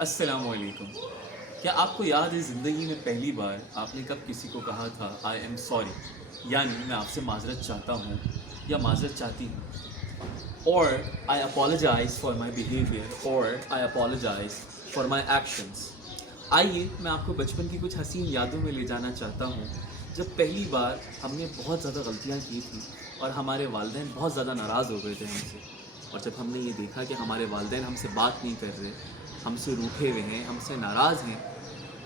السلام علیکم. کیا آپ کو یاد ہے زندگی میں پہلی بار آپ نے کب کسی کو کہا تھا آئی ایم سوری، یعنی میں آپ سے معذرت چاہتا ہوں یا معذرت چاہتی ہوں، اور آئی اپالوجائز فار مائی بیہیویئر، اور آئی اپالوجائز فار مائی ایکشنس. آئیے میں آپ کو بچپن کی کچھ حسین یادوں میں لے جانا چاہتا ہوں، جب پہلی بار ہم نے بہت زیادہ غلطیاں کی تھیں اور ہمارے والدین بہت زیادہ ناراض ہو گئے تھے ہم سے. اور جب ہم نے یہ دیکھا کہ ہمارے والدین ہم سے بات نہیں کر رہے، ہم سے روٹھے ہوئے ہیں، ہم سے ناراض ہیں،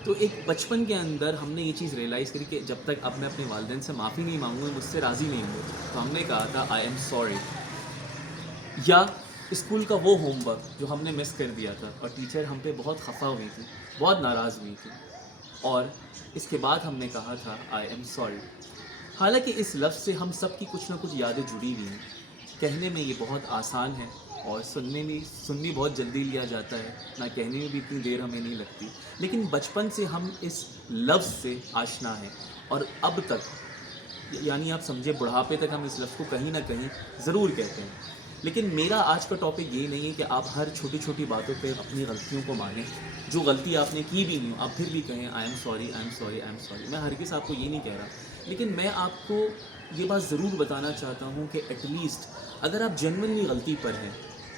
تو ایک بچپن کے اندر ہم نے یہ چیز ریئلائز کری کہ جب تک اب میں اپنے والدین سے معافی نہیں مانگوں گا، مجھ سے راضی نہیں ہوں گے. تو ہم نے کہا تھا آئی ایم سوری. یا اسکول کا وہ ہوم ورک جو ہم نے مس کر دیا تھا اور ٹیچر ہم پہ بہت خفا ہوئی تھی، بہت ناراض ہوئی تھی، اور اس کے بعد ہم نے کہا تھا آئی ایم سوری. حالانکہ اس لفظ سے ہم سب کی کچھ نہ کچھ یادیں جڑی ہوئی ہیں. کہنے میں یہ بہت آسان ہے اور سننی بہت جلدی لیا جاتا ہے، نہ کہنے میں بھی اتنی دیر ہمیں نہیں لگتی. لیکن بچپن سے ہم اس لفظ سے آشنا ہیں، اور اب تک، یعنی آپ سمجھے بڑھاپے تک ہم اس لفظ کو کہیں نہ کہیں ضرور کہتے ہیں. لیکن میرا آج کا ٹاپک یہ نہیں ہے کہ آپ ہر چھوٹی چھوٹی باتوں پہ اپنی غلطیوں کو مانیں. جو غلطی آپ نے کی بھی نہیں ہو، آپ پھر بھی کہیں I am sorry, I am sorry, I am sorry. میں ہرگز آپ کو یہ نہیں کہہ رہا، لیکن میں آپ کو یہ بات ضرور بتانا چاہتا ہوں کہ ایٹ لیسٹ اگر آپ جنرلی غلطی پر ہیں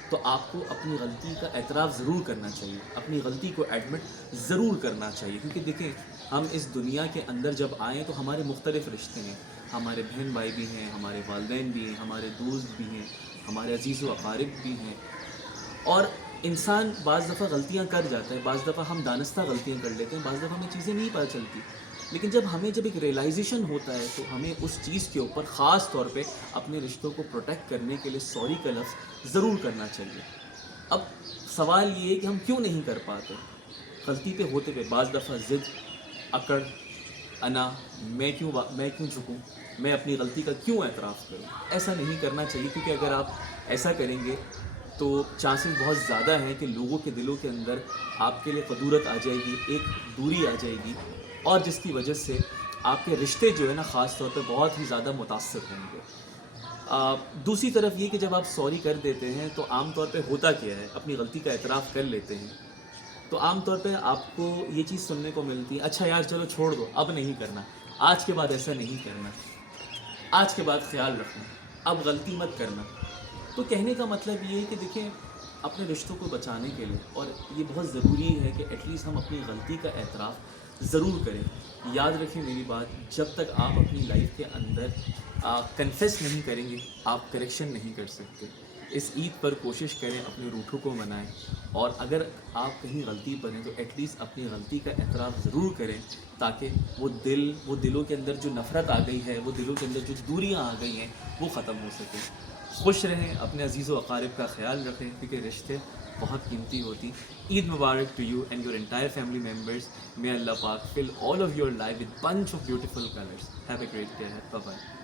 تو آپ کو اپنی غلطی کا اعتراف ضرور کرنا چاہیے، اپنی غلطی کو ایڈمٹ ضرور کرنا چاہیے. کیونکہ دیکھیں، ہم اس دنیا کے اندر جب آئیں تو ہمارے مختلف رشتے ہیں. ہمارے بہن بھائی بھی ہیں، ہمارے والدین بھی ہیں، ہمارے دوست بھی ہیں، ہمارے عزیز و اقارب بھی ہیں. اور انسان بعض دفعہ غلطیاں کر جاتا ہے، بعض دفعہ ہم دانستہ غلطیاں کر لیتے ہیں، بعض دفعہ ہمیں چیزیں نہیں پتہ چلتی. لیکن جب جب ایک ریئلائزیشن ہوتا ہے تو ہمیں اس چیز کے اوپر خاص طور پہ اپنے رشتوں کو پروٹیکٹ کرنے کے لیے سوری کا لفظ ضرور کرنا چاہیے. اب سوال یہ ہے کہ ہم کیوں نہیں کر پاتے؟ غلطی پہ ہوتے ہوئے بعض دفعہ ضد، اکڑ، انا، میں کیوں جھکوں، میں اپنی غلطی کا کیوں اعتراف کروں. ایسا نہیں کرنا چاہیے، کیونکہ اگر آپ ایسا کریں گے تو چانسز بہت زیادہ ہیں کہ لوگوں کے دلوں کے اندر آپ کے لیے قدورت آ جائے گی، ایک دوری آ جائے گی، اور جس کی وجہ سے آپ کے رشتے جو ہے نا خاص طور پہ بہت ہی زیادہ متاثر ہوں گے. دوسری طرف یہ کہ جب آپ سوری کر دیتے ہیں تو عام طور پہ ہوتا کیا ہے، اپنی غلطی کا اعتراف کر لیتے ہیں تو عام طور پہ آپ کو یہ چیز سننے کو ملتی ہے، اچھا یار چلو چھوڑ دو، اب نہیں کرنا، آج کے بعد ایسا نہیں کرنا، آج کے بعد خیال رکھنا، اب غلطی مت کرنا. تو کہنے کا مطلب یہ ہے کہ دیکھیں، اپنے رشتوں کو بچانے کے لیے، اور یہ بہت ضروری ہے کہ ایٹ لیسٹ ہم اپنی غلطی کا اعتراف ضرور کریں. یاد رکھیں میری بات، جب تک آپ اپنی لائف کے اندر کنفیس نہیں کریں گے، آپ کریکشن نہیں کر سکتے. اس عید پر کوشش کریں اپنے روٹھوں کو منائیں، اور اگر آپ کہیں غلطی پر ہیں تو ایٹ لیسٹ اپنی غلطی کا اعتراف ضرور کریں، تاکہ وہ دلوں کے اندر جو نفرت آ گئی ہے، وہ دلوں کے اندر جو دوریاں آ گئی ہیں، وہ ختم ہو سکے. خوش رہیں، اپنے عزیز و اقارب کا خیال رکھیں، کیونکہ رشتے بہت قیمتی ہوتی. عید مبارک to you and your entire family members. May Allah Pak fill all of your life with bunch of beautiful colors. Have a great day ahead. Bye bye.